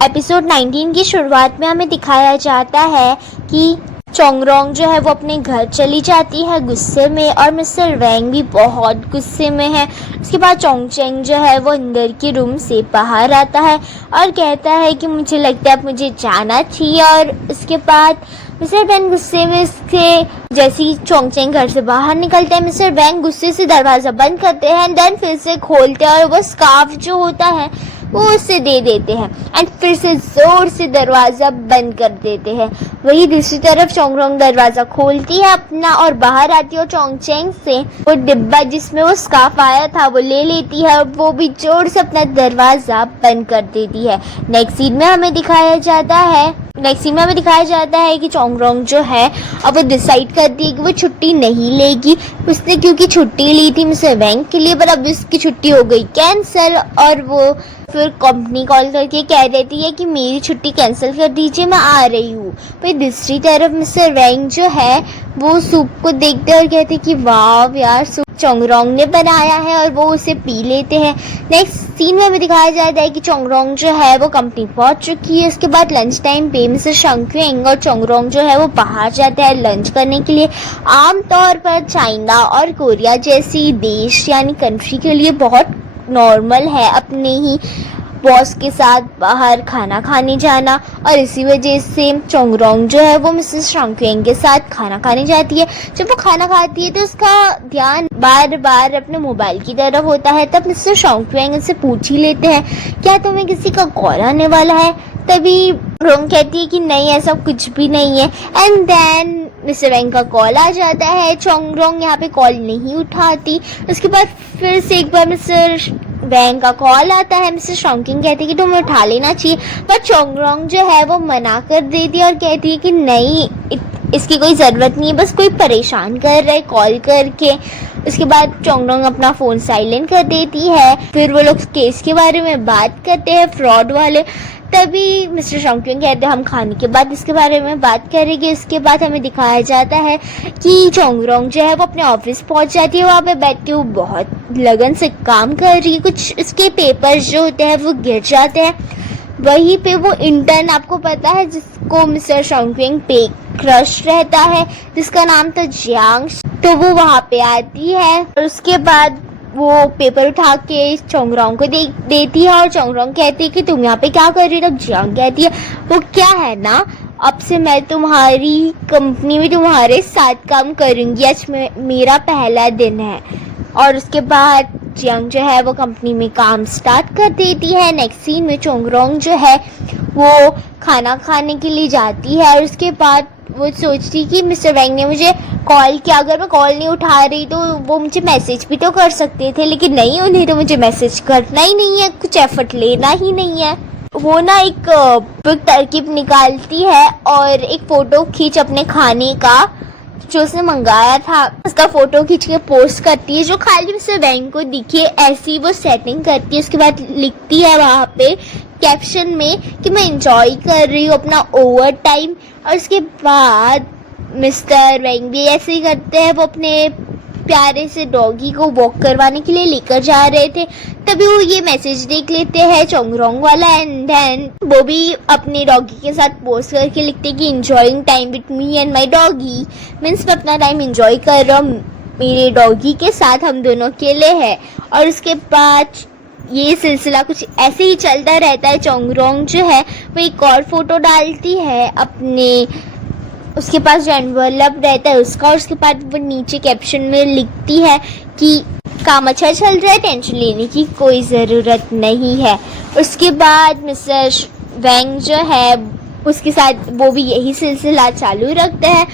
Episode 19 की शुरुआत में हमें दिखाया जाता है कि चोंगरोंग जो है वो अपने घर चली जाती है गुस्से में, और मिस्टर वैंग भी बहुत गुस्से में है। उसके बाद चोंगचेंग जो है वो अंदर के रूम से बाहर आता है और कहता है कि मुझे लगता है अब मुझे जाना चाहिए। और उसके बाद मिस्टर वैंग गुस्से में उसके जैसे ही चोंगचेंग घर से बाहर निकलते हैं, मिस्टर वैंग गुस्से से दरवाज़ा बंद करते हैं एंड देन फिर से खोलते हैं और वो स्कार्फ जो होता है वो उससे दे देते हैं एंड फिर से जोर से दरवाज़ा बंद कर देते हैं। वही दूसरी तरफ चोंगरोंग दरवाज़ा खोलती है अपना और बाहर आती है और चोंगचेंग से वो डिब्बा जिसमें वो स्कार्फ आया था वो ले लेती है और वो भी जोर से अपना दरवाज़ा बंद कर देती है। नेक्स्ट सीन में हमें दिखाया जाता है कि चोंगरोंग जो है अब वो डिसाइड करती है कि वो छुट्टी नहीं लेगी। उसने क्योंकि छुट्टी ली थी मिस्टर वैंग के लिए, पर अब उसकी छुट्टी हो गई कैंसिल और वो फिर कंपनी कॉल करके कह देती है कि मेरी छुट्टी कैंसिल कर दीजिए, मैं आ रही हूँ। फिर दूसरी तरफ मिस्टर वैंग जो है वो सूप को देखते और कहते कि वाह यार, सूप चोंगरोंग ने बनाया है, और वो उसे पी लेते हैं। नेक्स्ट सीन में हमें दिखाया जाता है कि चोंगरोंग जो है वो कंपनी पहुंच चुकी है। उसके बाद लंच टाइम पे मिस्टर शंक्वेंग और चोंगरोंग जो है वो बाहर जाते हैं लंच करने के लिए। आमतौर पर चाइना और कोरिया जैसी देश यानी कंट्री के लिए बहुत नॉर्मल है अपने ही बॉस के साथ बाहर खाना खाने जाना, और इसी वजह से चोंगरोंग जो है वो मिसेस शंक्वेंग के साथ खाना खाने जाती है। जब वो खाना खाती है तो उसका ध्यान बार बार अपने मोबाइल की तरफ होता है। तब मिस्टर शंक्वेंग उससे पूछ ही लेते हैं, क्या तुम्हें किसी का कॉल आने वाला है? तभी रोंग कहती है कि नहीं, ऐसा कुछ भी नहीं है। एंड देन मिस्टर वैंग का कॉल आ जाता है। चोंगरोंग यहाँ पे कॉल नहीं उठाती। उसके बाद फिर से एक बार मिस्टर वैंग का कॉल आता है। मिस्टर शंक्वेंग कहती है कि तुम्हें उठा लेना चाहिए, पर चोंगरोंग जो है वो मना कर देती है और कहती है कि नहीं, इसकी कोई ज़रूरत नहीं है, बस कोई परेशान कर रहा है कॉल करके। उसके बाद चोंगरोंग अपना फ़ोन साइलेंट कर देती है। फिर वो लोग केस के बारे में बात करते हैं, फ्रॉड वाले। तभी मिस्टर शंक्वेंग कहते हैं हम खाने के बाद इसके बारे में बात करेंगे। इसके बाद हमें दिखाया जाता है कि चोंगरोंग जो है वो अपने ऑफिस पहुंच जाती है। वहाँ पे बैठ के वो बहुत लगन से काम कर रही है। कुछ उसके पेपर्स जो होते हैं वो गिर जाते हैं। वहीं पे वो इंटर्न, आपको पता है, जिसको मिस्टर शंक्वेंग पे क्रश रहता है, जिसका नाम था जियांग, तो वो वहाँ पे आती है और उसके बाद वो पेपर उठा के चोंगरोंग को देती है और चोंगरोंग कहती है कि तुम यहाँ पे क्या कर रही हो? तब जियांग कहती है वो क्या है ना, अब से मैं तुम्हारी कंपनी में तुम्हारे साथ काम करूँगी, आज मेरा पहला दिन है। और उसके बाद जियांग जो है वो कंपनी में काम स्टार्ट कर देती है। नेक्स्ट सीन में चोंगरोंग जो है वो खाना खाने के लिए जाती है और उसके बाद वो सोचती कि मिस्टर वैंग ने मुझे कॉल किया, अगर मैं कॉल नहीं उठा रही तो वो मुझे मैसेज भी तो कर सकते थे, लेकिन नहीं, उन्हें तो मुझे मैसेज करना ही नहीं है, कुछ एफर्ट लेना ही नहीं है। वो ना एक बुक तरकीब निकालती है और एक फ़ोटो खींच अपने खाने का जो उसने मंगाया था उसका फ़ोटो खींच के पोस्ट करती है, जो खाली मिस्टर वैंग को दिखे ऐसी वो सेटिंग करती है। उसके बाद लिखती है वहाँ पे कैप्शन में कि मैं इंजॉय कर रही हूँ अपना ओवर टाइम। और उसके बाद मिस्टर वैंग भी ऐसे ही करते हैं। वो अपने प्यारे से डॉगी को वॉक करवाने के लिए लेकर जा रहे थे, तभी वो ये मैसेज देख लेते हैं चोंगरोंग वाला। एंड देन वो भी अपने डॉगी के साथ पोस्ट करके लिखते कि enjoying time with me and my doggy, means मैं अपना टाइम इंजॉय कर रहा हूँ मेरे डॉगी के साथ, हम दोनों अकेले हैं। और उसके बाद ये सिलसिला कुछ ऐसे ही चलता रहता है। चोंगरोंग जो है वो एक और फोटो डालती है अपने, उसके पास जो एनवलप रहता है उसका, और उसके बाद वो नीचे कैप्शन में लिखती है कि काम अच्छा चल रहा है, टेंशन लेने की कोई ज़रूरत नहीं है। उसके बाद मिस्टर वैंग जो है उसके साथ वो भी यही सिलसिला चालू रखते हैं।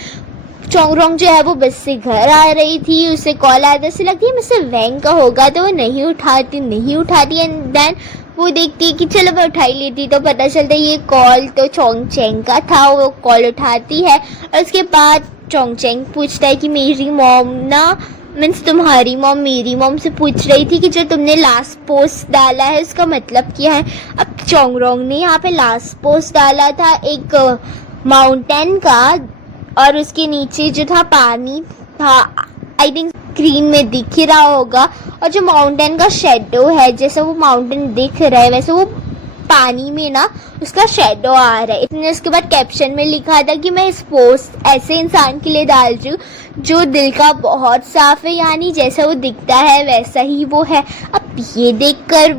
चोंगरोंग जो है वो बस से घर आ रही थी, उसे कॉल आया था, उसे लगती है मिस्टर वैंग का होगा, तो वो नहीं उठाती एंड देन वो देखती है कि चलो मैं उठा ही लेती, तो पता चलता है ये कॉल तो चोंगचेंग का था। वो कॉल उठाती है और उसके बाद चोंगचेंग पूछता है कि मेरी मॉम ना, मीन्स तुम्हारी मॉम मेरी मॉम से पूछ रही थी कि जो तुमने लास्ट पोस्ट डाला है उसका मतलब क्या है। अब चोंगरोंग ने यहाँ पे लास्ट पोस्ट डाला था एक माउंटेन का, और उसके नीचे जो था पानी था, आई थिंक स्क्रीन में दिख रहा होगा, और जो माउंटेन का शेडो है, जैसे वो माउंटेन दिख रहा है वैसे वो पानी में ना उसका शेडो आ रहा है। इसने उसके बाद कैप्शन में लिखा था कि मैं इस पोस्ट ऐसे इंसान के लिए डाल रही हूँ जो दिल का बहुत साफ है, यानी जैसा वो दिखता है वैसा ही वो है। अब ये देखकर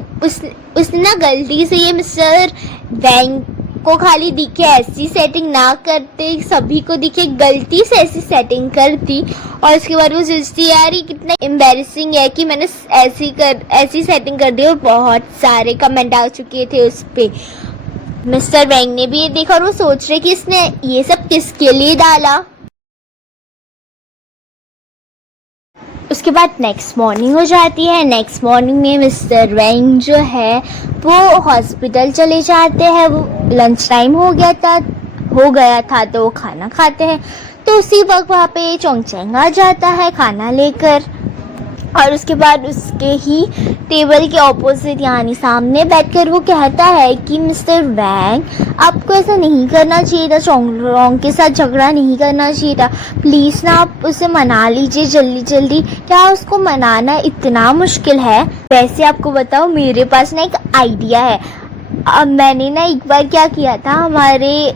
उसने ना गलती से ये मिस्टर वैंग को खाली दिखे ऐसी सेटिंग ना करते, सभी को दिखे गलती से ऐसी सेटिंग कर दी। और उसके बाद वो सोचती यार ये कितना एम्बैरेसिंग है कि मैंने ऐसी सेटिंग कर दी। और बहुत सारे कमेंट आ चुके थे उस पे। मिस्टर वैंग ने भी ये देखा और वो सोच रहे कि इसने ये सब किसके लिए डाला। उसके बाद नेक्स्ट मॉर्निंग हो जाती है। नेक्स्ट मॉर्निंग में मिस्टर वैंग जो है वो हॉस्पिटल चले जाते हैं। वो लंच टाइम हो गया था तो वो खाना खाते हैं। तो उसी वक्त वहाँ पे चोंगचेंग आ जाता है खाना लेकर। और उसके बाद उसके ही टेबल के ऑपोजिट यानी सामने बैठकर वो कहता है कि मिस्टर वैंग आपको ऐसा नहीं करना चाहिए था, चोंगरोंग के साथ झगड़ा नहीं करना चाहिए था। प्लीज़ ना आप उसे मना लीजिए जल्दी जल्दी। क्या उसको मनाना इतना मुश्किल है? वैसे आपको बताओ मेरे पास ना एक आइडिया है। अब मैंने ना एक बार क्या किया था, हमारे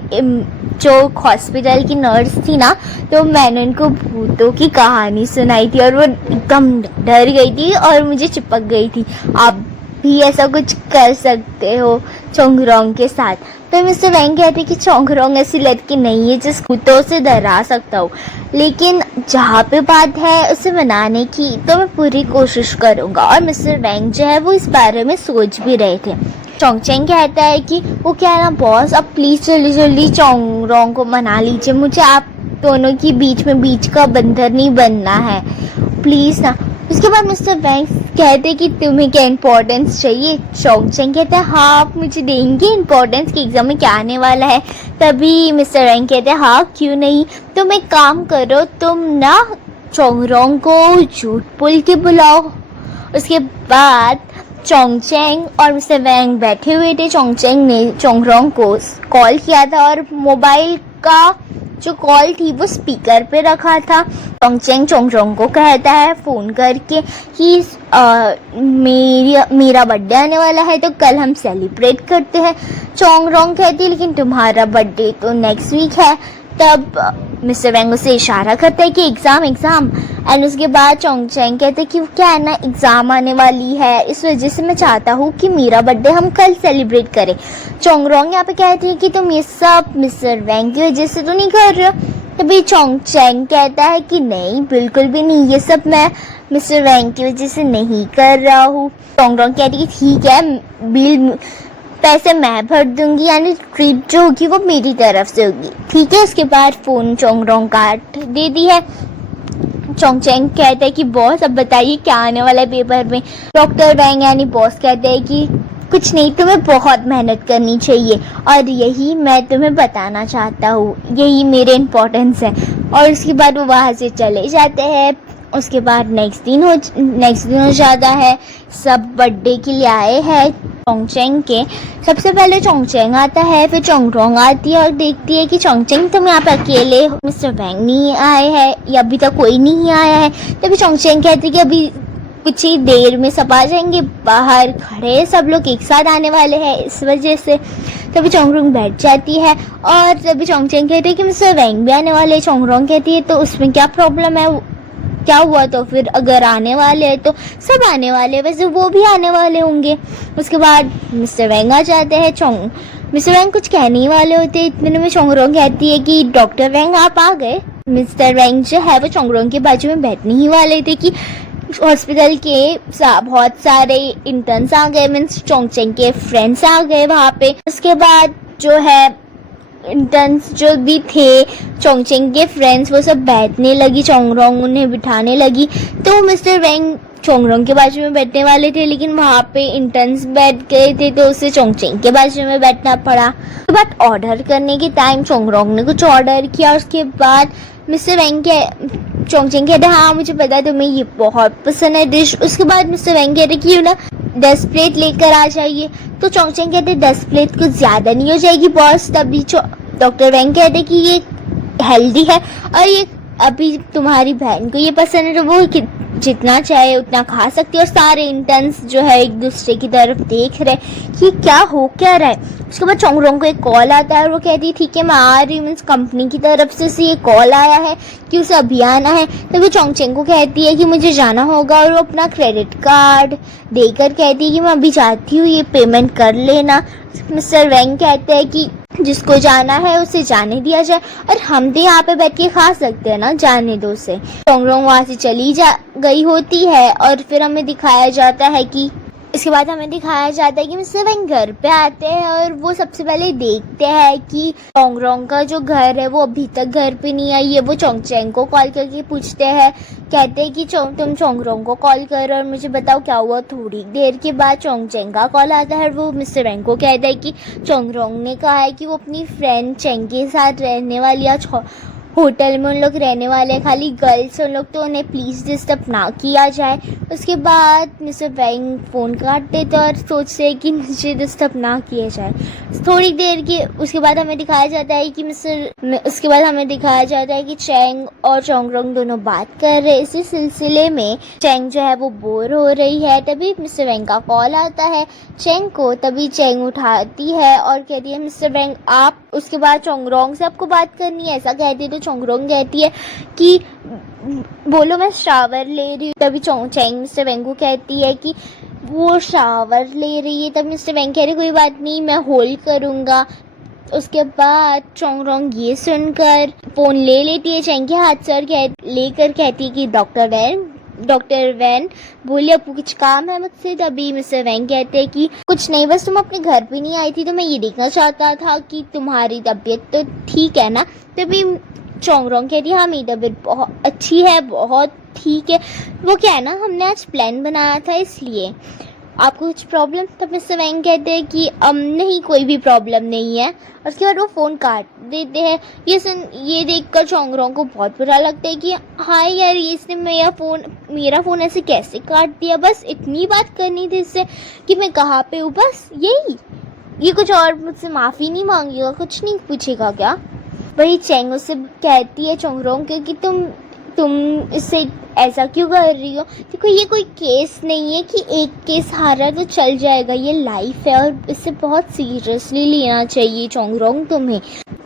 जो हॉस्पिटल की नर्स थी ना, तो मैंने उनको भूतों की कहानी सुनाई थी और वो एकदम डर गई थी और मुझे चिपक गई थी। आप भी ऐसा कुछ कर सकते हो चोंगरोंग के साथ। तो मिस्टर वैंग कहते कि चोंगरोंग ऐसी लड़की नहीं है जिस भूतों से डरा सकता हूँ, लेकिन जहाँ पे बात है उसे मनाने की तो मैं पूरी कोशिश करूँगा। और मिस्टर वैंग जो है वो इस बारे में सोच भी रहे थे। चोंगचेंग कहता है कि वो क्या है ना बॉस, अब प्लीज़ जल्दी जल्दी चोंगरोंग को मना लीजिए, मुझे आप दोनों के बीच का बंधन नहीं बनना है, प्लीज़ ना। उसके बाद मिस्टर वैंग कहते कि तुम्हें क्या इम्पोर्टेंस चाहिए? चोंगचेंग कहता है हाँ आप मुझे देंगे इम्पोर्टेंस कि एग्जाम में क्या आने वाला है? तभी मिस्टर वैंग कहते हैं हाँ क्यों नहीं। तुम एक काम करो, तुम ना चोंगरोंग को झूठ बोल के बुलाओ। उसके बाद चोंगचेंग और मिस्टर वैंग बैठे हुए थे। चोंगचेंग ने चोंगरोंग को कॉल किया था और मोबाइल का जो कॉल थी वो स्पीकर पे रखा था। चोंगचेंग चोंगरोंग को कहता है फ़ोन करके कि मेरा बर्थडे आने वाला है तो कल हम सेलिब्रेट करते हैं। चोंगरोंग कहती है लेकिन तुम्हारा बर्थडे तो नेक्स्ट वीक है। तब मिस्टर वैंग उसे इशारा करता है कि एग्ज़ाम एंड उसके बाद चोंगचेंग कहते हैं कि क्या है ना एग्ज़ाम आने वाली है, इस वजह से मैं चाहता हूँ कि मेरा बर्थडे हम कल सेलिब्रेट करें। चोंगरोंग यहाँ पे कहती है कि तुम ये सब मिस्टर वैंग की वजह से तो नहीं कर रहे हो। तभी चोंगचेंग कहता है कि नहीं बिल्कुल भी नहीं, ये सब मैं मिस्टर वैंग की वजह से नहीं कर रहा हूँ। चोंगरोंग कहती है ठीक है, पैसे मैं भर दूंगी, यानी ट्रीट जो होगी वो मेरी तरफ से होगी, ठीक है। उसके बाद फ़ोन चोंगरोंग काट देती है। चोंगचेंग कहते हैं कि बॉस अब बताइए क्या आने वाला है पेपर में। डॉक्टर वैंग यानी बॉस कहते हैं कि कुछ नहीं, तुम्हें बहुत मेहनत करनी चाहिए और यही मैं तुम्हें बताना चाहता हूँ, यही मेरे इम्पोर्टेंस है। और उसके बाद वो वहाँ से चले जाते हैं। उसके बाद नेक्स्ट दिन हो जाता है। सब बर्थडे के लिए आए हैं चोंगचेंग के। सबसे पहले चोंगचेंग आता है, फिर चोंगरोंग आती है और देखती है कि चोंगचेंग तुम यहाँ पे अकेले हो, मिस्टर वैंग नहीं आए हैं या अभी तक कोई नहीं आया है। तभी चोंगचेंग कहती है कि अभी कुछ ही देर में सब आ जाएंगे, बाहर खड़े सब लोग एक साथ आने वाले हैं इस वजह से। तभी चोंगरोंग बैठ जाती है और तभी चोंगचेंग कहती है कि मिस्टर वैंग भी आने वाले हैं। चोंगरोंग कहती है तो उसमें क्या प्रॉब्लम है, क्या हुआ? तो फिर अगर आने वाले हैं तो सब आने वाले हैं, वैसे वो भी आने वाले होंगे। उसके बाद मिस्टर वैंग आ जाते हैं। मिस्टर वैंग कुछ कहने ही वाले होते हैं, इतने में चोंगरोंग कहती है कि डॉक्टर वैंग आप आ गए। मिस्टर वैंग जो है वो चोंगरोंग के बाजू में बैठने ही वाले थे कि हॉस्पिटल के बहुत सारे इंटर्न्स आ गए, मीन्स चोंगचेंग के फ्रेंड्स आ गए वहाँ पे। उसके बाद जो है इंटर्न्स जो भी थे चोंगचेंग के फ्रेंड्स वो सब बैठने लगी, चोंगरोंग उन्हें बिठाने लगी। तो मिस्टर वैंग चोंगरोंग के बाजू में बैठने वाले थे लेकिन वहाँ पे इंटर्न्स बैठ गए थे तो उसे चोंगचेंग के बाजू में बैठना पड़ा। उसके बाद ऑर्डर करने के टाइम चोंगरोंग ने कुछ ऑर्डर किया। उसके बाद मिस्टर वैंग के चोंगचेंग कहते हाँ मुझे पता है तुम्हें ये बहुत पसंद है डिश। उसके बाद मिस्टर वैंग कहते कि ना 10 प्लेट लेकर आ जाइए। तो चोंगचेंग कहते 10 प्लेट कुछ ज़्यादा नहीं हो जाएगी बॉस? तभी डॉक्टर वैंग कहते कि ये हेल्दी है और ये अभी तुम्हारी बहन को ये पसंद है तो वो जितना चाहे उतना खा सकती है। और सारे इंटर्न्स जो है एक दूसरे की तरफ देख रहे कि क्या हो क्या रहा है। उसके बाद चोंगरोंग को एक कॉल आता है और वो कहती है ठीक है मैं आ रही हूँ। मीन्स कंपनी की तरफ से उसे ये कॉल आया है कि उसे अभी आना है। तो वो चोंगचेंग को कहती है कि मुझे जाना होगा और वो अपना क्रेडिट कार्ड देकर कहती है कि मैं अभी जाती हूँ, ये पेमेंट कर लेना। मिस्टर वैंग कहते हैं कि जिसको जाना है उसे जाने दिया जाए और हम तो यहाँ पे बैठ के खा सकते हैं ना, जाने दो उसे। चोंगरोंग वहाँ से चली गई होती है और फिर हमें दिखाया जाता है कि इसके बाद हमें दिखाया जाता है कि मिस्टर वैंग घर पे आते हैं और वो सबसे पहले देखते हैं कि चोंगरोंग का जो घर है वो अभी तक घर पे नहीं आई है। वो चोंगचेंग को कॉल करके पूछते हैं, कहते हैं कि तुम चोंगरोंग को कॉल करो और मुझे बताओ क्या हुआ। थोड़ी देर के बाद चोंगचेंग का कॉल आता है। वो मिस्टर वैंग को कहता है कि चोंगरोंग ने कहा है कि वो अपनी फ्रेंड चेंग के साथ रहने वाली आज होटल में उन लोग रहने वाले हैं, खाली गर्ल्स उन लोग, तो उन्हें प्लीज़ डिस्टर्ब ना किया जाए। उसके बाद मिस्टर वैंग फ़ोन काट देते और सोचते हैं कि मुझे डिस्टर्ब ना किया जाए। थोड़ी देर के उसके बाद हमें दिखाया जाता है कि कि चेंग और चोंगरोंग दोनों बात कर रहे हैं। इसी सिलसिले में चेंग जो है वो बोर हो रही है। तभी मिस्टर वैंग का कॉल आता है चेंग को। तभी चेंग उठाती है और कहती है मिस्टर वैंग आप। उसके बाद चोंगरोंग से आपको बात करनी है, ऐसा कहती है। तो चोंगरोंग कहती है कि बोलो मैं शावर ले रही हूँ। तभी चेंग मिस्टर वैंग को कहती है कि वो शावर ले रही है। तब मिस्टर वैंग कह रहे कोई बात नहीं मैं होल्ड करूँगा। उसके बाद चोंगरोंग ये सुनकर फ़ोन ले लेती है चेंग के हाथ से और लेकर कहती है कि डॉक्टर वैन बोलिए आपको कुछ काम है मुझसे। तभी मिस्टर वैंग कहते हैं कि कुछ नहीं, बस तुम अपने घर पे नहीं आई थी तो मैं ये देखना चाहता था कि तुम्हारी तबीयत तो ठीक है ना। तभी चोंगरोंग कहती है हाँ मेरी तबीयत बहुत अच्छी है, बहुत ठीक है। वो क्या है ना हमने आज प्लान बनाया था इसलिए। आपको कुछ प्रॉब्लम? तब मिस्टर वैंग कहते हैं कि नहीं कोई भी प्रॉब्लम नहीं है। और उसके बाद वो फ़ोन काट देते हैं। ये देखकर चोंगरोंग को बहुत बुरा लगता है कि हाँ यार इसने मेरा फ़ोन ऐसे कैसे काट दिया। बस इतनी बात करनी थी इससे कि मैं कहाँ पे हूँ, बस यही। ये कुछ और मुझसे माफ़ी नहीं मांगेगा, कुछ नहीं पूछेगा क्या? वही चेंग उससे कहती है चोंगरोंग के कि तुम इससे ऐसा क्यों कर रही हो? देखो ये कोई केस नहीं है कि एक केस हारा तो चल जाएगा, ये लाइफ है और इसे बहुत सीरियसली लेना चाहिए चोंगरोंग।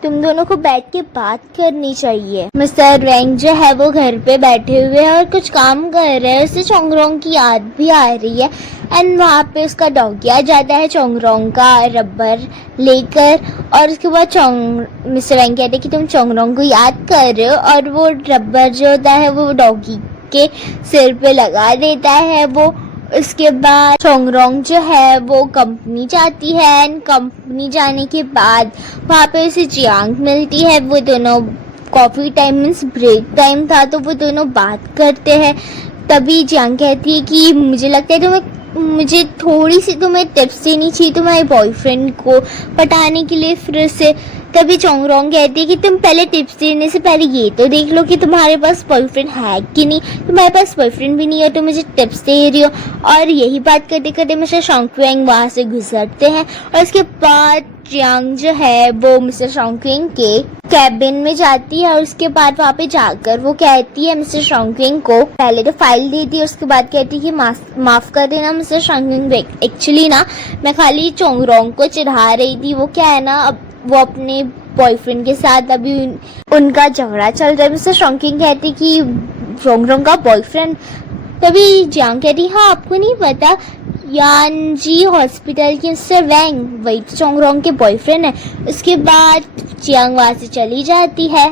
तुम दोनों को बैठ के बात करनी चाहिए। मिस्टर वैंग जो है वो घर पे बैठे हुए हैं और कुछ काम कर रहे हैं। उसे चोंगरोंग की याद भी आ रही है एंड वहाँ पे उसका डॉगी आ जाता है चोंगरोंग का रबर लेकर। और उसके बाद मिस्टर वैंग कहते हैं कि तुम चोंगरोंग को याद कर रहे हो और वो रबर जो होता है वो डॉगी के सिर पे लगा देता है वो। उसके बाद चोंगरोंग जो है वो कंपनी जाती है एंड कंपनी जाने के बाद वहाँ पे उसे जियांग मिलती है। वो दोनों coffee time means break time था तो वो दोनों बात करते हैं। तभी जियांग कहती है कि मुझे लगता है मुझे थोड़ी सी तुम्हें टिप्स देनी चाहिए तुम्हारे बॉयफ्रेंड को पटाने के लिए फिर से। तभी चोंगरोंग कहती है कि तुम पहले टिप्स देने से पहले ये तो देख लो कि तुम्हारे पास बॉयफ्रेंड है कि नहीं। तुम्हारे पास बॉयफ्रेंड भी नहीं है तो मुझे टिप्स दे रही हो। और यही बात करते करते मिस्टर शॉन्गक्वेंग वहाँ से गुजरते हैं और उसके बाद जियांग जो है वो मिस्टर शॉन्गक्वेंग के कैबिन में जाती है। और उसके बाद वहाँ पे जाकर वो कहती है मिस्टर शॉन्गक्वेंग को, पहले तो फाइल देती है उसके बाद कहती है कि माफ़ कर देना मिस्टर शॉन्गक्वेंग, एक्चुअली ना मैं खाली चोंगरोंग को चिढ़ा रही थी। वो क्या है ना अब वो अपने बॉयफ्रेंड के साथ अभी उनका झगड़ा चल रहा है। मिस्टर शॉन्गक्वेंग कहती कि चोंगरोंग का बॉयफ्रेंड। तभी जियांग कहती हाँ आपको नहीं पता यानजी हॉस्पिटल के मिस्टर वैंग वही चोंगरोंग के बॉयफ्रेंड है। उसके बाद जियांग वहाँ से चली जाती है।